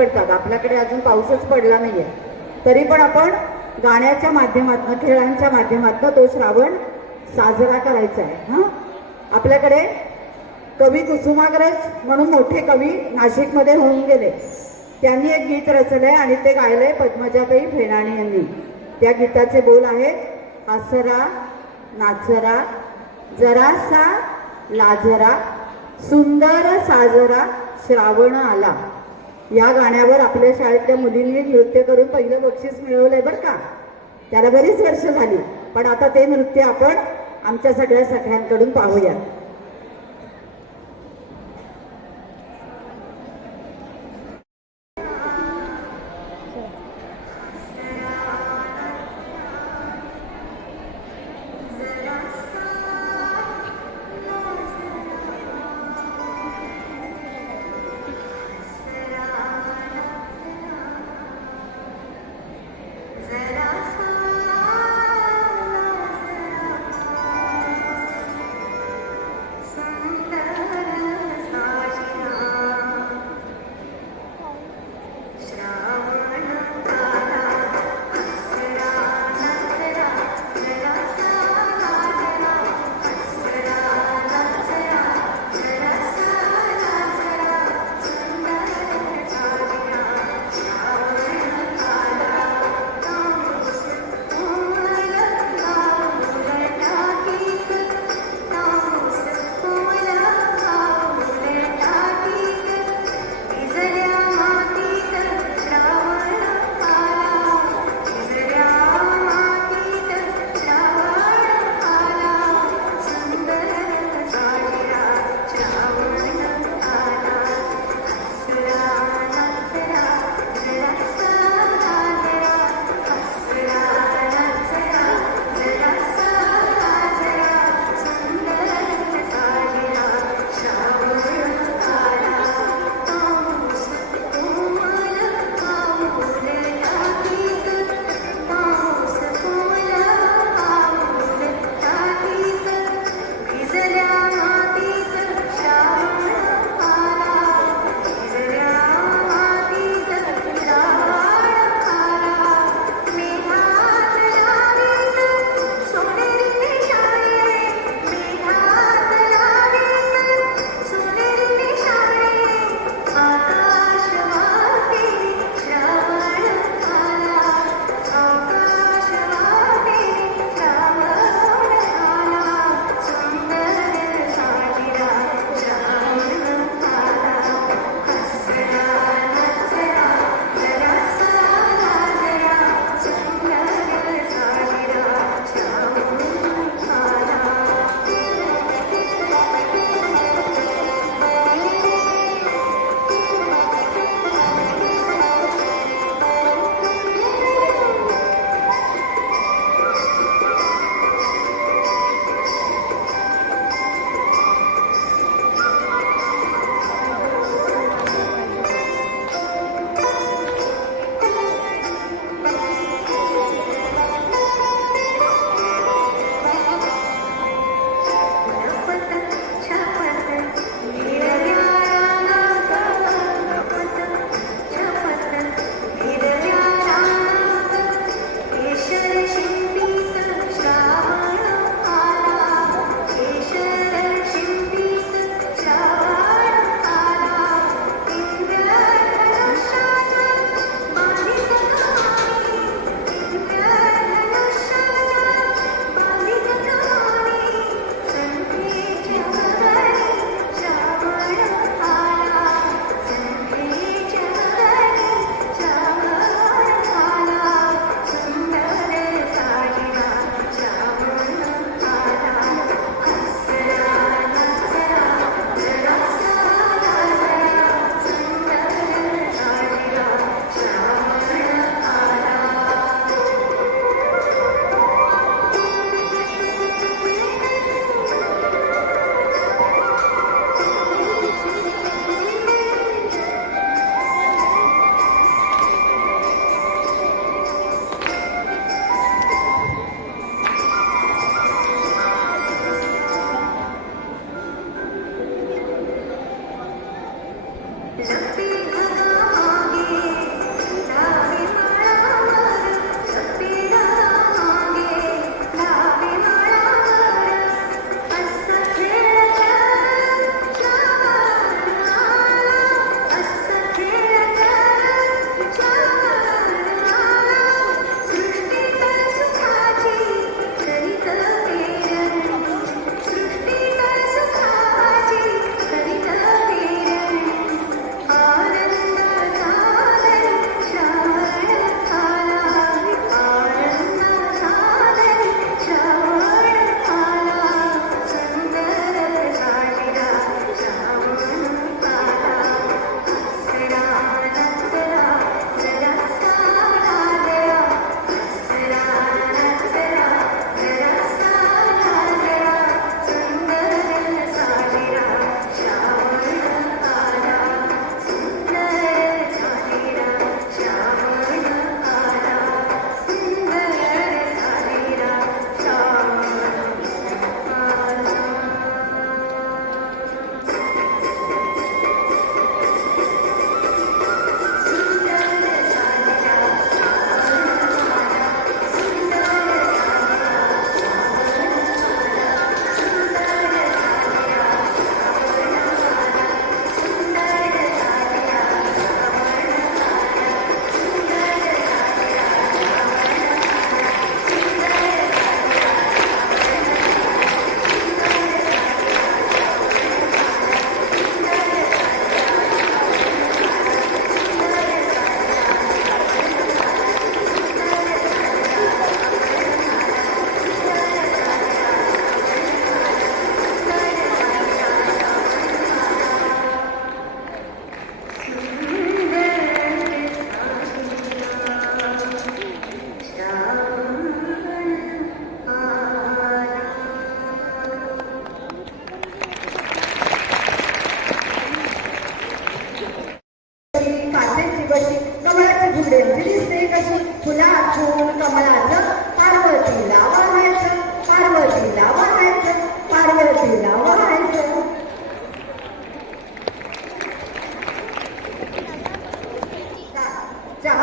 पडतात. आपल्याकडे अजून पाऊसच पडला नाहीये, तरी पण आपण गाण्याच्या माध्यमातून, खेळांच्या माध्यमातून तो श्रावण साजरा करायचा आहे. हा, आपल्याकडे कवी कुसुमाग्रज म्हणून मोठे कवी नाशिकमध्ये होऊन गेले. त्यांनी एक गीत रचलंय आणि ते गायलंय पद्मजाताई फेणाणी यांनी. त्या गीताचे बोल आहेत, हसरा नाचरा जरासा लाजरा सुंदर साजरा श्रावण आला. या गाण्यावर आपल्या शाळेतल्या मुलींनी नृत्य करून पहिलं बक्षीस मिळवलंय बरं का. त्याला बरीच वर्ष झाली, पण आता ते नृत्य आपण आमच्या सगळ्या सख्यांकडून पाहूया.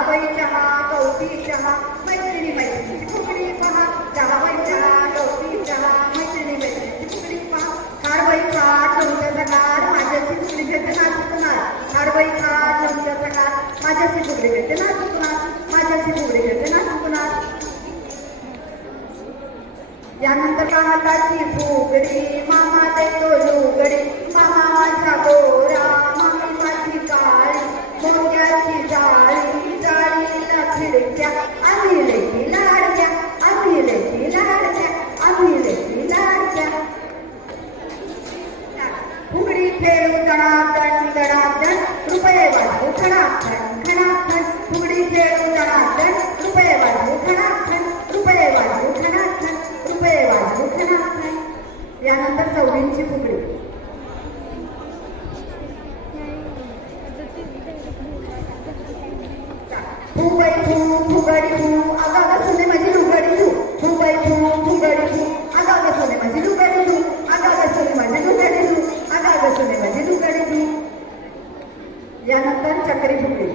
चहाबाई चहा कवटी चहा मैत्रिणी मैत्रिणीची फुगडी पहा चहाबाई चहा कवटी चहा मैत्रिणी मैत्रिणीची फुगडी पहा खारबाई खाट लोणच्याचा कार माझ्याची फुगडी घेते नाचणार खारबाई खाट लोणच्याचा कार माझ्याची फुगडी घेते नाचणार माझ्याची फुगडी घेते नाचणार. यानंतर कामाची फुगडी मामा देतो लुगडी मामा माझा गोरा मामी माझी काळी मोत्याची जाळी जाळीला खिडक्या आम्ही लेकी लाडक्या आम्ही लेकी लाडक्या आम्ही लेकी लाडक्या. फुगडी खेळू दणादण दणादण रुपये वाढवू खणाखण खणाखण फुगडी खेळू दणादण रुपये वाढवू खणाखण रुपये वाढवू खणाखण रुपये वाढवू खणाखण. यानंतर चवळींची फुगडी फुगडी फू फुगडी फू आगा सुने माझी लुगडी फू फुगडी फू फुगडी फू आगा सुने माझी लुगडी फू आगा सुने माझी लुगडी फू आगा सुने माझी लुगडी फू. यानंतर चक्री फुगडी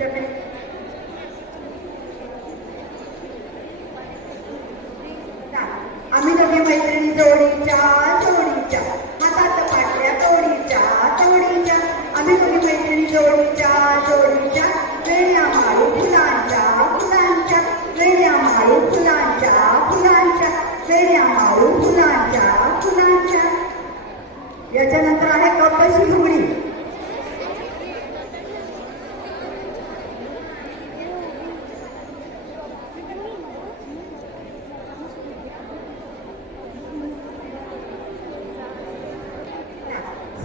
चक्री आम्ही दोघे मैत्रिणी जोडीच्या जोडीच्या हातात पाटल्या तोडीच्या तोडीच्या आम्ही दोघे मैत्रिणी जोडीच्या जोडीच्या वेण्या माळू फुलांच्या फुलांच्या वेण्या माळू फुलांच्या फुलांच्या वेण्या माळू फुलांच्या फुलांच्या. याच्यानंतर आहे कपशी फुगडी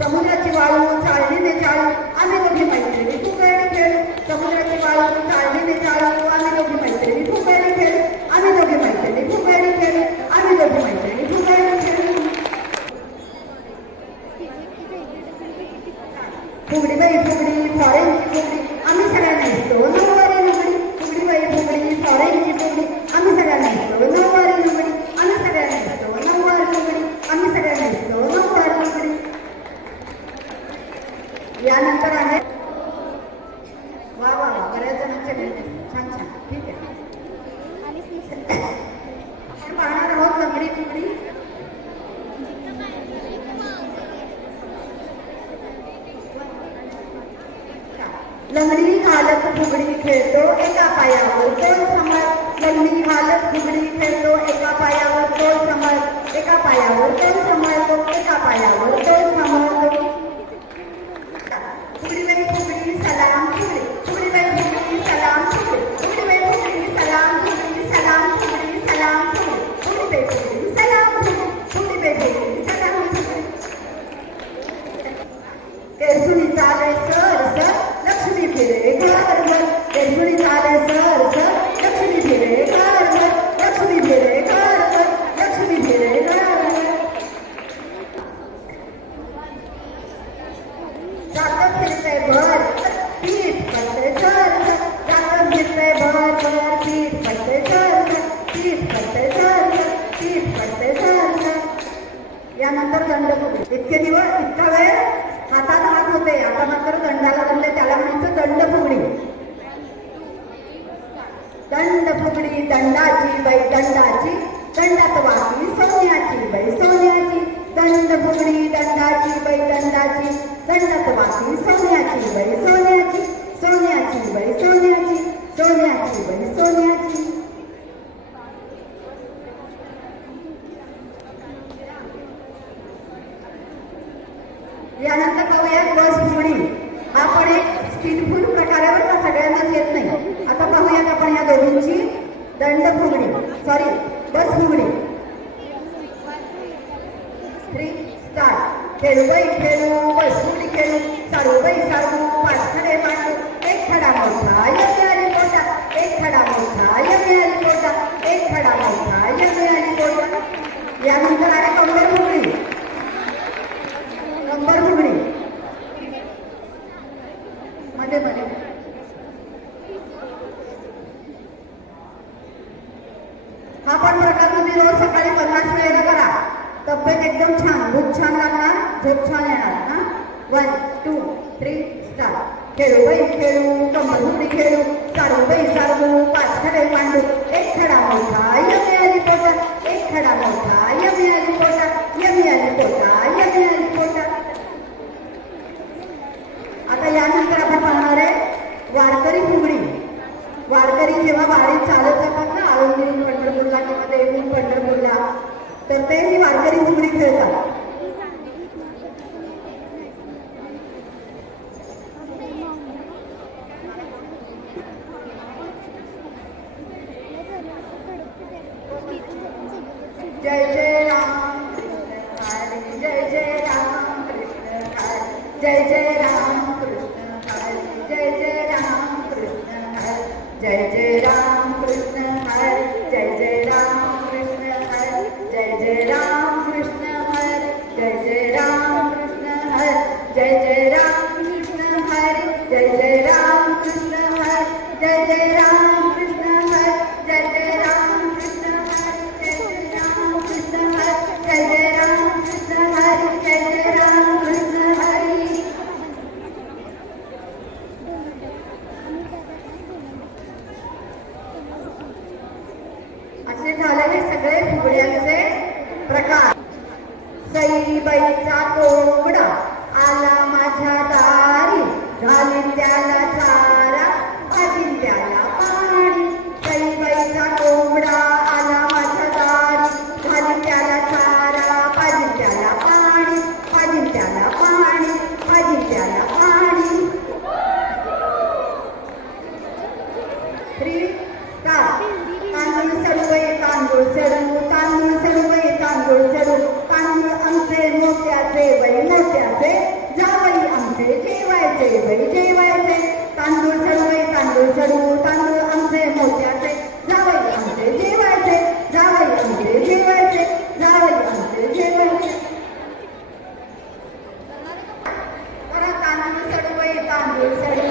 समुद्राची वाळू चाळणीने चाळू आम्ही दोघी मैत्रिणी फुगडी खेळू समुद्राची वाळू चाळणीने चाळू आम्ही दोघी मैत्रिणी फुगडी खेळू आम्ही दोघी मैत्रिणी फुगडी खेळू आम्ही दोघी मैत्रिणी फुगडी खेळू. फुगडी बाई फुगडी फॉरेनची फुगडी आम्ही सगळ्यांना दिसतो नऊवारी लुगडी फुगडी बाई फुगडी फॉरेनची फुगडी आम्ही सगळ्यांना दिसतो नऊवारी लुगडी आम्ही सगळ्यांना दिसतो नऊवारी लुगडी आम्ही सगळ्यांना दिसतो नऊवारी लुगडी. यानंतर आहे वा वा वा बऱ्याच जणांचे छान छान ठीक आहे. आपण पाहणार आहोत लंगडी फुगडी लंगडी घालत फुगडी खेळतो एका पायावर दोन समर लंगडी घालत फुगडी खेळतो एका पायावर दोन समर एका पायावर दोन समरतो एका पायावर दोन समरतो. फुगडी बाई फुगडी सलाम फुगडी फुगडी बाई फुगडी सलाम फुगडी फुगडी बाई फुगडी सलाम फुगडी सलाम फुगडी सलाम फुगडी फुगडी बाई फुगडी सलाम फुगडी फुगडी बाई फुगडी सलाम फुगडी. केरसुनी चाले सर सर लक्ष्मी फिरे घरभर केरसुनी चाले सर सर लक्ष्मी फिरे घरभर लक्ष्मी फिरे घरभर लक्ष्मी फिरे घरभर. चाकत फिरते भर पीठ पडते सर चाकत फिरते भर भर पीठ पडते सर पीठ पडते सर पीठ पडते सर. यानंतर दंड फुगडी इतके दिवस इतका वेळ हातात हात होते आता मात्र दंडाला बनले त्याला म्हणायचं दंड फुगडी. दंड फुगडी दंडाची बाई दंडाची दंडात वाटी सोन्याची बाई सोन्याची दंड फुगडी दंडाची बाई दंडाची दंडात वाटी सोन्याची बाई सोन्याची सोन्याची बाई सोन्याची सोन्याची बाई सोन्याची. यानंतर पाहूयात बस फुगडी हा पण एक स्किलफुल प्रकारावर का सगळ्यांनाच येत नाही. आता पाहूयात आपण या दोघींची दंड फुगडी सॉरी बस फुगडी. 3 स्टार्ट. खेळू बाई खेळू बस फुगडी खेळू साडू बाई साडू पाच खडे मांडू एक खडा मोठा यमी आली पोटा एक खडा मोठा यमी आली पोटा एक खडा मोठा यमी आली पोटा. यानंतर आहे कंबर फुगडी कंबर फुगडी मध्ये मध्ये हा पण प्रकार तुम्ही रोज सकाळी 50 वेळेला करा. तब्येत एकदम छान भूक छान लागणार झोप छान येणार. 1 2 3 स्टार्ट. खेळू बाई खेळू कमरुडी खेळू सारू बाई सारू पाच खडे मांडू एक खडा मोठा यमी आली पोटा एक खडा मोठा यमी आली पोटा यमी आली पोटा यमी आली पोटा. आता यानंतर आपण पाहणार आहे वारकरी फुगडी. वारकरी जेव्हा वारीत चालत जातात ना आळंदीहून पंढरपूरला किंवा देहून पंढरपूरला तर ते ही वारकरी फुगडी खेळतात. जय जय राम कृष्ण हरी जय जय राम कृष्ण हरी जय जय राम कृष्ण हरी जय जय राम कृष्ण हरी जय जय राम कृष्ण हरी जय जय राम कृष्ण हरी जय जय राम कृष्ण हरी जय जय राम कृष्ण हरी जय जय राम कृष्ण हरी जय जय राम कृष्ण हरी जय जय राम कृष्ण हरी जय जय राम कृष्ण हरी जय जय राम कृष्ण हरी जय जय राम कृष्ण हरी. असे झालेले सगळे फुगड्यांचे प्रकार. सईबाईचा कोंबडा आला माझ्या दारी घालीन त्याला चारा पाजीन त्याला पाणी. सईबाईचा कोंबडा आला माझ्या दारी घालीन त्याला चारा पाजीन त्याला पाणी पाजीन त्याला पाणी पाजीन त्याला पाणी. तांदूळ सडवय तांदूळ सडू तांदूळ सडवय तांदूळ सडू तांदूळ आमचे मोत्याचे बाई मोत्याचे जावई आमचे जेवायचे बाई जेवायचे. तांदूळ सडवय तांदूळ सडू तांदूळ आमचे मोत्याचे जावई आमचे जेवायचे जावई आमचे जेवायचे जावई आमचे जेवायचे. तांदूळ सडवय तांदूळ सडू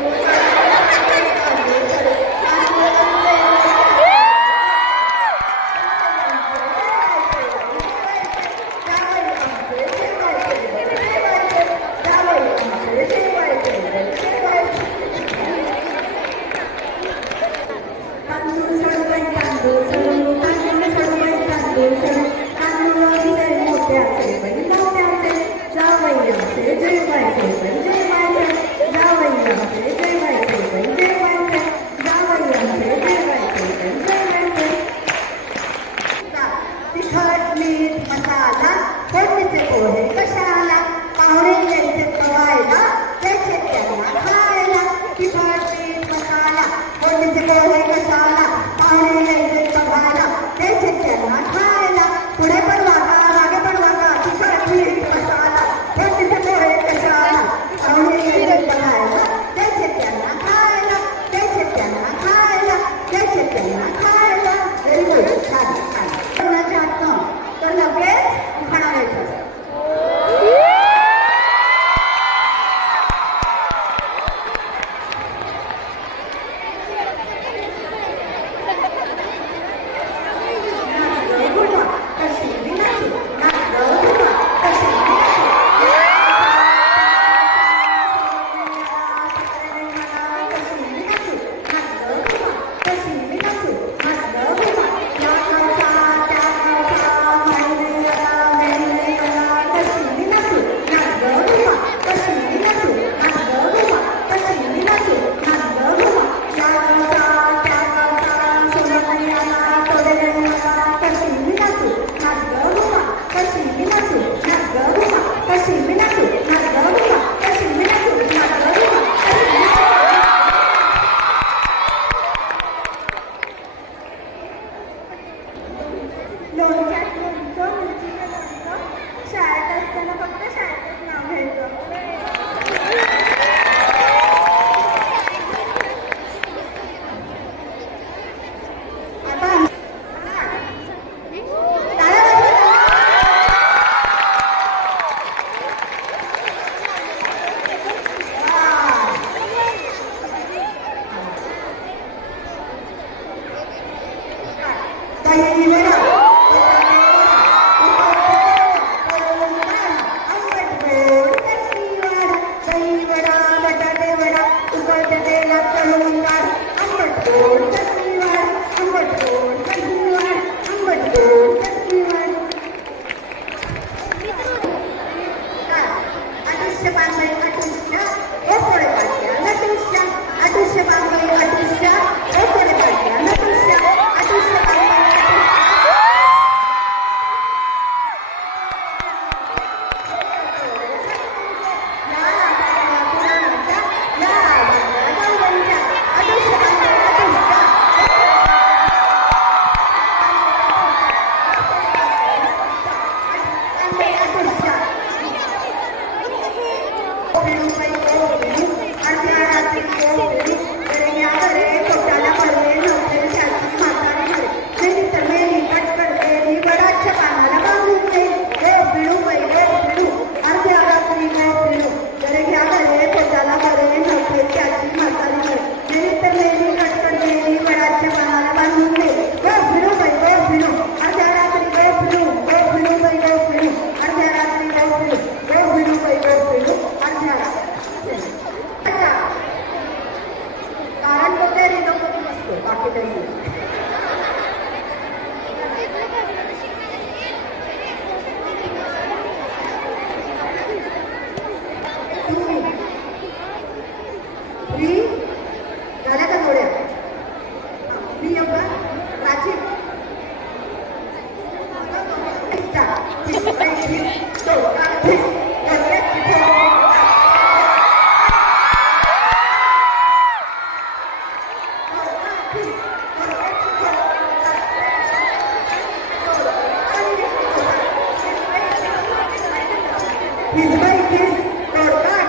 मसाला फोडणीचे पोहे कशाला पाहुणे यायचे खवायला त्याचे त्यांना खायला. तिखट मीठ मसाला फोडणीचे पोहे कशाला पाहुणे यायचे खवायला त्याचे त्यांना खायला. पुढे पण वागा मागे पण वागा तिखट मीठ मसाला फोडणीचे पोहे कशाला पांगळे अटुष्य ओ पुढे पाठ्या नटुष्य अटुष्य पांगळे अटुष्य ओ पुढे पाठ्या नटुष्य अटुष्य पांगळे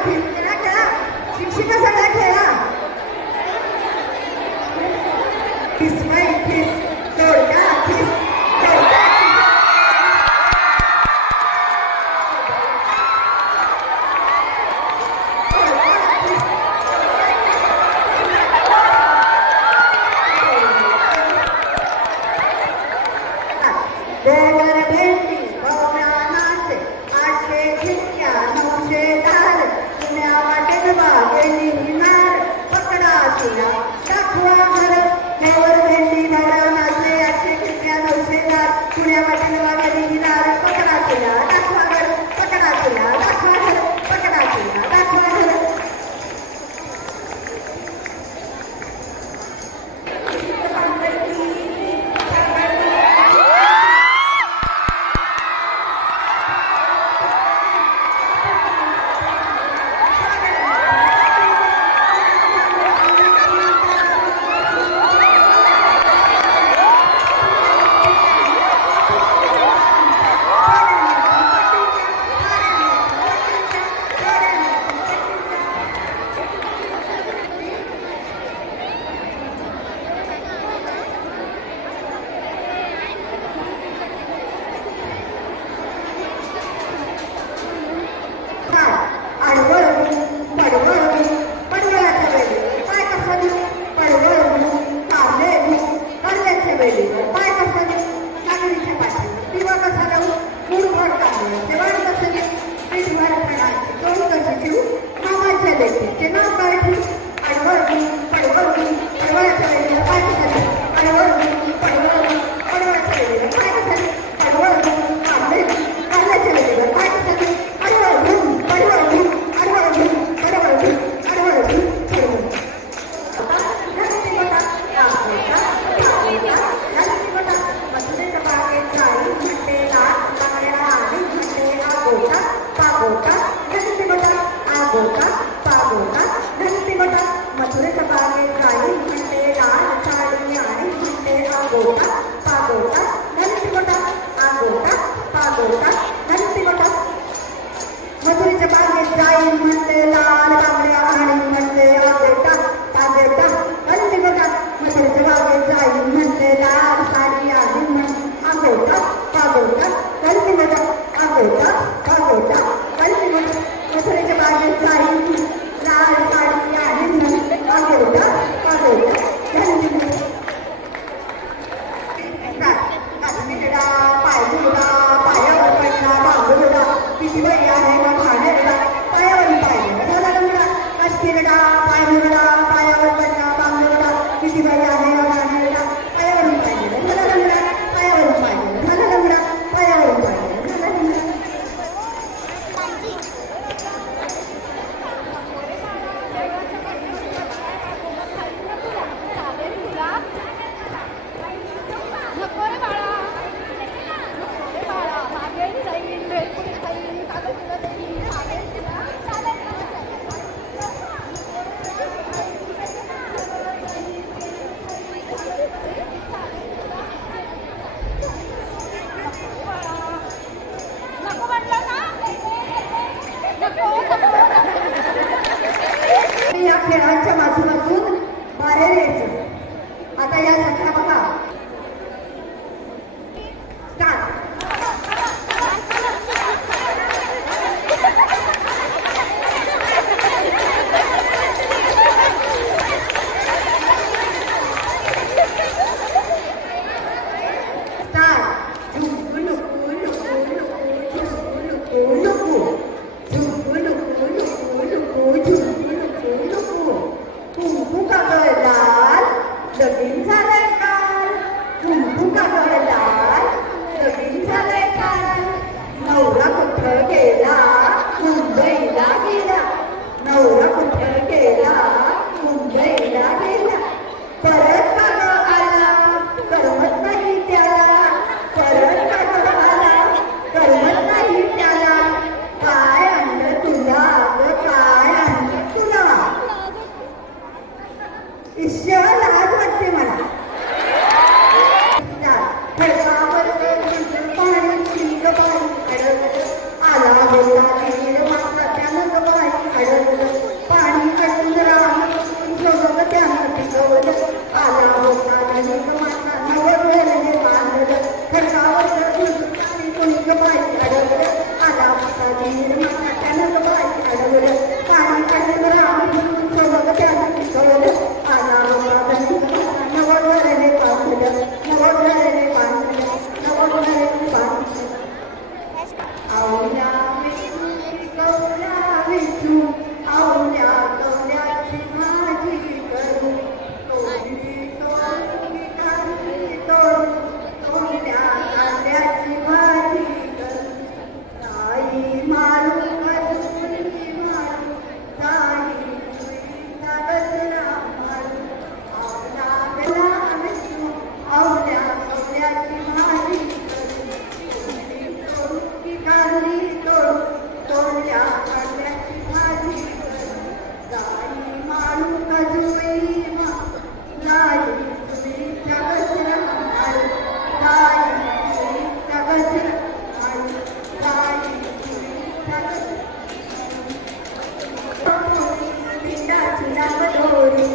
His खेळांच्या माध्यमातून बाहेर यायचं. आता या संख्या बघा. स्टार्ट. लाज वाटते मला. आला बोला त्यानं पाणी कटून राम त्यानं पिकवलं. आला बोला नवद वेळेने बांधलं. खडकावर कुणी बाई अडवलं. आला बोला त्यानं बाई अडवलं. पाणी कटून राम त्यानं पिकवलं. आला बोला नवद वेळेने बांधलं. नवद वेळेने बांधलं. नवद वेळेने बांधलं. आवल्या विचू आवल्या कवल्याची भाजी करू. तोंडी तोंडी कांदी तोडू. तोंड्या कांद्याची भाजी करू. ताई मारू कजूरी मारू. ताई तुळीचा गजरा मारू. आवल्या विचू आवल्या कवल्याची भाजी करू. तोंडी कांदी तोडू. तोंड्या कांद्याची भाजी करू. ताई मारू कजूरी मारू. ताई तुळीचा गजरा मारू. ताई तुळीचा गजरा मारू. ताई तुळीचा गजरा बिंडाची नागडोरी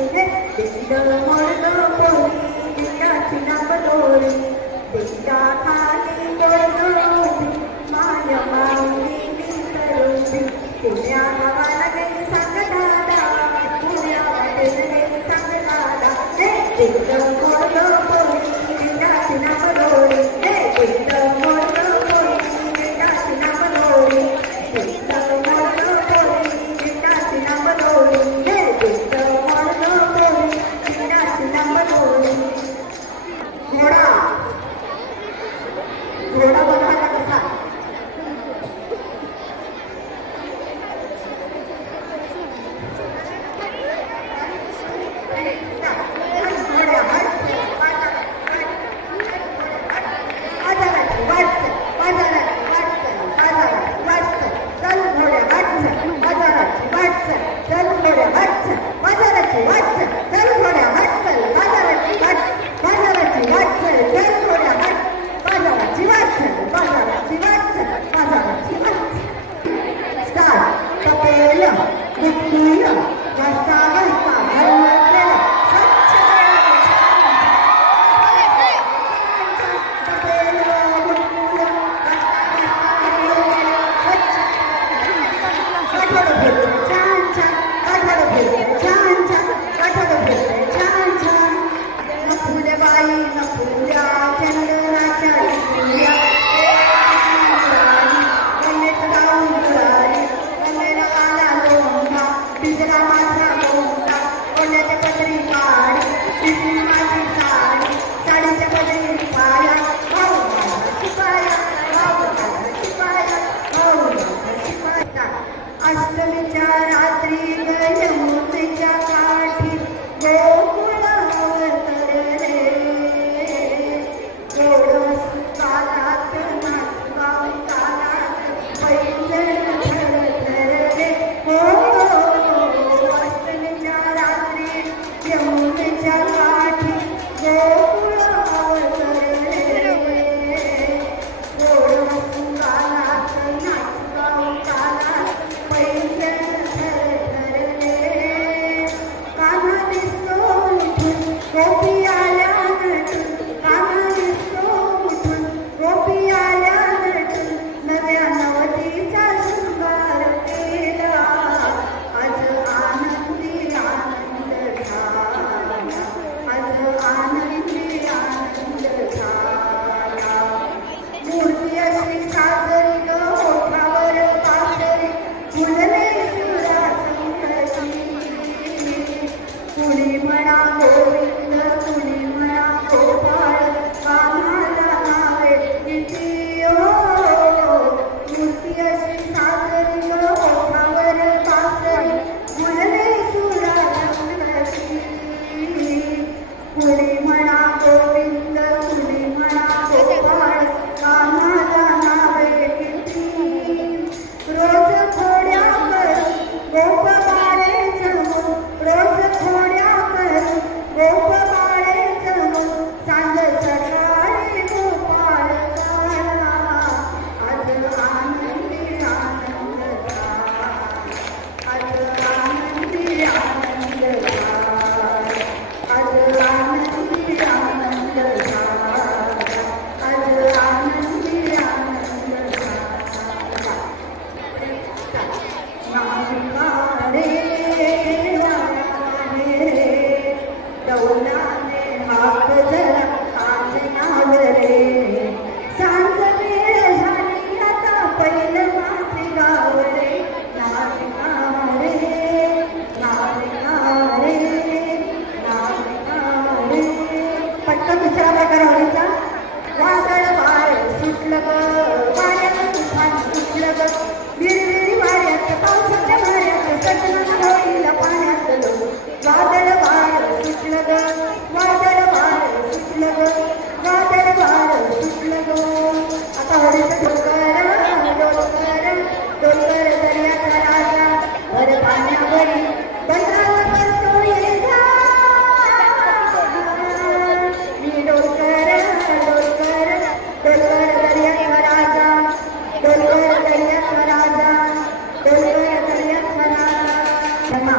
बिंड मोडग पोरी. बिंडाची नागडोरी बिंडा खाली गोडोरी. माय माऊली करोली. पुण्या गावाला गेली सांग दादा. पुण्यामध्ये गेली सांग दादा. बिंड मोडग पोरी. बिंडाची नागडोरी. बिंड मोडग पोरी. बिंडाची नागडोरी. बिंड मोडग पोरी. बिंडाची नागडोरी. बिंड मोडग पोरी. बिंडाची नागडोरी. घोडा. घोडा बघायला कसा.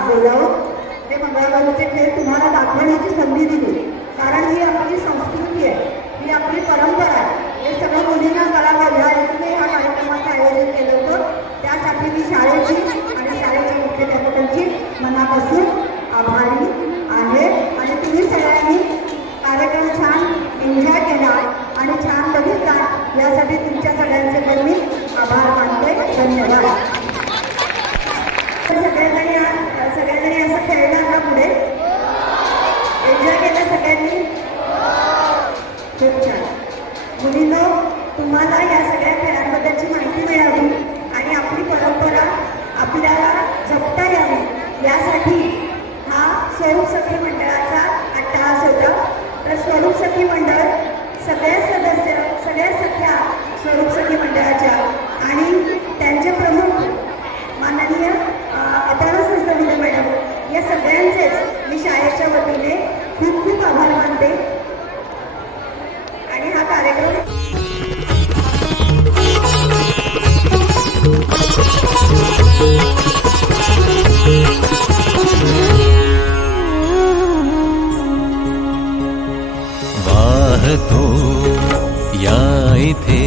बोलावं. हे मंगळागौरीचे खेळ तुम्हाला दाखवण्याची संधी दिली, कारण ही आपली संस्कृती आहे, ही आपली परंपरा आहे. हे सगळं मुलींना कळावं या हेतूने हा कार्यक्रमाचं आयोजन केलं होतं. त्यासाठी मी शाळेची आणि शाळेच्या मुख्याध्यापकांची मनापासून आभारी आहे. आणि तुम्ही सगळ्यांनी कार्यक्रम छान एन्जॉय केला आणि छान बघितला, यासाठी तुमच्या सगळ्यांचे पण मी आभार मानते. धन्यवाद. सगळ्यांनी असं खेळलं का पुढे? एन्जॉय केलं सगळ्यांनी? खूप छान. मुलींनो, तुम्हाला या सगळ्या खेळांबद्दलची माहिती मिळावी आणि आपली परंपरा आपल्याला जपता यावी यासाठी हा स्वरूप सखी मंडळाचा अट्टहास होता. तर स्वरूप सखी मंडळ सगळ्या सदस्य, सगळ्या सख्या स्वरूप सखी मंडळाच्या आणि त्यांचे प्रमुख माननीय अपर्णा संस्थानिक मॅडम या सगळ्यांचेच मी शाळेच्या वतीने खूप खूप आभार मानते. आणि हा कार्यक्रम वाहतो या इथे